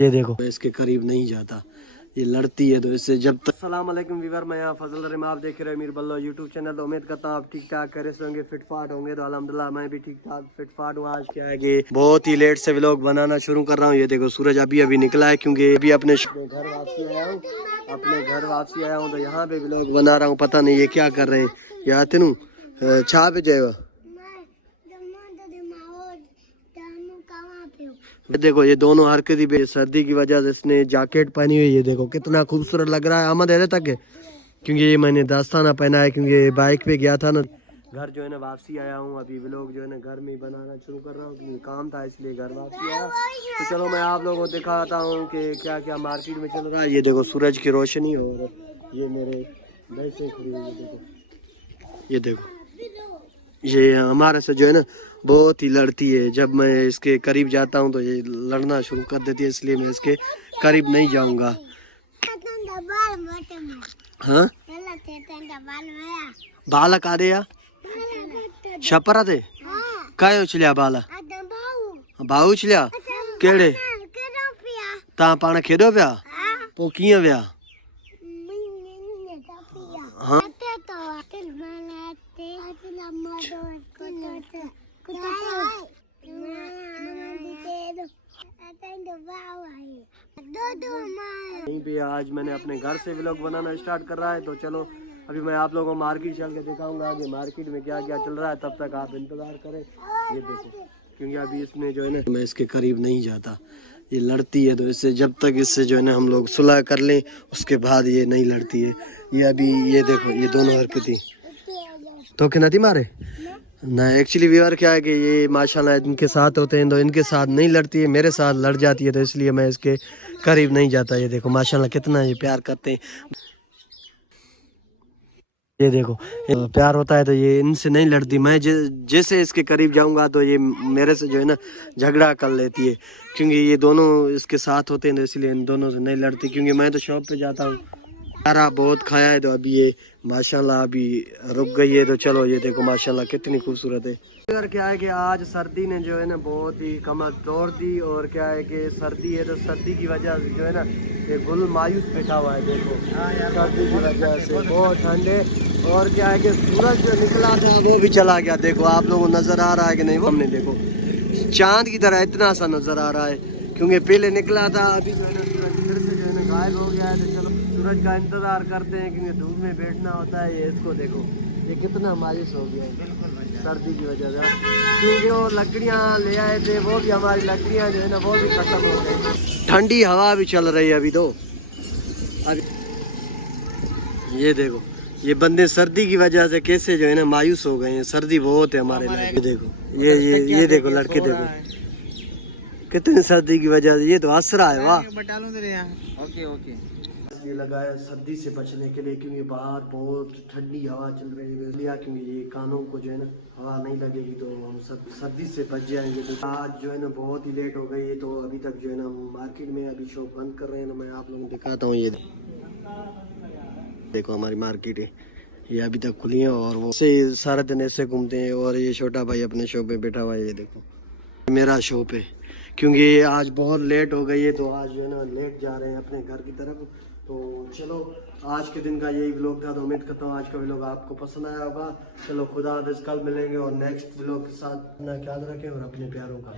ये देखो, मैं इसके करीब नहीं जाता, ये लड़ती है तो इससे जब तक। अस्सलाम वालेकुम वीवर, मैं यहाँ फजल रहीम, आप देख रहे हैं मीर बल्लो यूट्यूब चैनल। तो उम्मीद करता हूँ आप ठीक ठाक करे से होंगे, फिट फाट होंगे। तो अल्हम्दुलिल्लाह मैं भी ठीक ठाक फिट फाट हूँ। आज क्या है कि बहुत ही लेट से व्लॉग बनाना शुरू कर रहा हूँ। ये देखो सूरज अभी अभी निकला है, क्योंकि अभी अपने घर वापसी आया हूँ। तो यहाँ पे व्लॉग बना रहा हूँ। पता नहीं ये क्या कर रहे हैं। यहाँ तेनू छा पे जाएगा। देखो ये दोनों हरकत ही सर्दी की वजह से इसने जैकेट पहनी हुई है। ये देखो कितना खूबसूरत लग रहा है। अहमद है तक है, क्योंकि ये मैंने दस्ताना पहना है, क्योंकि बाइक पे गया था ना। घर जो है ना वापसी आया हूँ। अभी व्लॉग जो है ना घर में ही बनाना शुरू कर रहा हूँ, क्योंकि काम था इसलिए घर वापसी आया। तो चलो मैं आप लोगों को दिखाता हूँ कि क्या क्या मार्केट में चल रहा है। ये देखो सूरज की रोशनी और ये मेरे भैंसें खड़ी हुई है। देखो ये देखो, ये हमारे से जो है ना बहुत ही लड़ती है। जब मैं इसके करीब जाता हूँ तो ये लड़ना शुरू कर देती है, इसलिए मैं इसके करीब नहीं जाऊंगा। हाँ बाला का दे या छपरा दे काय उछलिया बाला भाऊ उछलिया केड़े ता पाण खेडो पिया पो किया विया। हाँ यहीं पे आज मैंने अपने घर से व्लॉग बनाना स्टार्ट कर रहा है। तो चलो अभी मैं आप लोगों को मार्केट चल के दिखाऊंगा कि मार्केट में क्या क्या चल रहा है। तब तक आप इंतजार करें। ये देखो, क्योंकि अभी इसमें जो है ना मैं इसके करीब नहीं जाता, ये लड़ती है। तो इससे जब तक इससे जो है ना हम लोग सुलह कर लें उसके बाद ये नहीं लड़ती है। ये अभी ये देखो ये दोनों हरकतें तो क्या नती मारे ना। एक्चुअली व्यूअर क्या है कि ये माशाल्लाह इनके साथ होते हैं तो इनके साथ नहीं लड़ती है, मेरे साथ लड़ जाती है। तो इसलिए मैं इसके करीब नहीं जाता। ये देखो माशाल्लाह कितना ये प्यार करते हैं। ये देखो ये प्यार होता है तो ये इनसे नहीं लड़ती। मैं जैसे इसके करीब जाऊंगा तो ये मेरे से जो है ना झगड़ा कर लेती है, क्योंकि ये दोनों इसके साथ होते हैं तो इसलिए इन दोनों से नहीं लड़ती। क्योंकि मैं तो शॉप पे जाता हूँ, चारा बहुत खाया है तो अभी ये माशाल्लाह अभी रुक गई है। तो चलो ये देखो माशाल्लाह कितनी खूबसूरत है। अगर क्या है कि आज सर्दी ने जो है ना बहुत ही कमर तोड़ दी। और क्या है कि सर्दी है तो सर्दी की वजह से जो है ना ये गुल मायूस बैठा हुआ है। देखो सर्दी की वजह से बहुत ठंडे। और क्या है कि सूरज जो निकला था वो भी चला गया। देखो आप लोगों को नजर आ रहा है कि नहीं, वो हमने देखो चांद की तरह इतना सा नजर आ रहा है, क्योंकि पहले निकला था अभी जो है ना सूरज फिर से जो है ना गायब हो गया है। तो चलो सूरज का इंतजार करते हैं, क्योंकि धूप में बैठना होता है। ये इसको देखो ये कितना मायूस हो गया है सर्दी की वजह से। क्योंकि वो लकड़ियाँ ले आए थे, वो भी हमारी लकड़ियाँ जो है ना वो भी खत्म हो गई। ठंडी हवा भी चल रही है अभी तो। अभी ये देखो ये बंदे सर्दी की वजह से कैसे जो है ना मायूस हो गए हैं। सर्दी बहुत है हमारे लिए। ये देखो ये देखो लड़के देखो कितनी सर्दी की वजह से ये तो हंस रहा है। वाह ओके ओके। ये लगाया सर्दी से बचने के लिए, क्योंकि बाहर बहुत ठंडी हवा चल रही है इसलिए, क्योंकि ये कानों को जो है ना हवा नहीं लगेगी तो हम सब सर्दी से बच जाएंगे। तो आज जो है ना बहुत ही लेट हो गई है, तो अभी तक जो है ना मार्केट में अभी शॉप बंद कर रहे हैं। तो मैं आप लोगों को दिखाता हूँ। ये देखो हमारी मार्केट है, ये अभी तक खुली है और वो से सारा दिन ऐसे घूमते हैं। और ये छोटा भाई अपने शॉप पे बैठा हुआ है। ये देखो मेरा शॉप है, क्योंकि आज बहुत लेट हो गई है तो आज जो है ना लेट जा रहे हैं अपने घर की तरफ। तो चलो आज के दिन का यही व्लॉग था। तो उम्मीद करता हूँ आज का व्लॉग आपको पसंद आया होगा। चलो खुदा हाफिज़, कल मिलेंगे और नेक्स्ट व्लॉग के साथ अपना ख्याल रखें और अपने प्यारों का।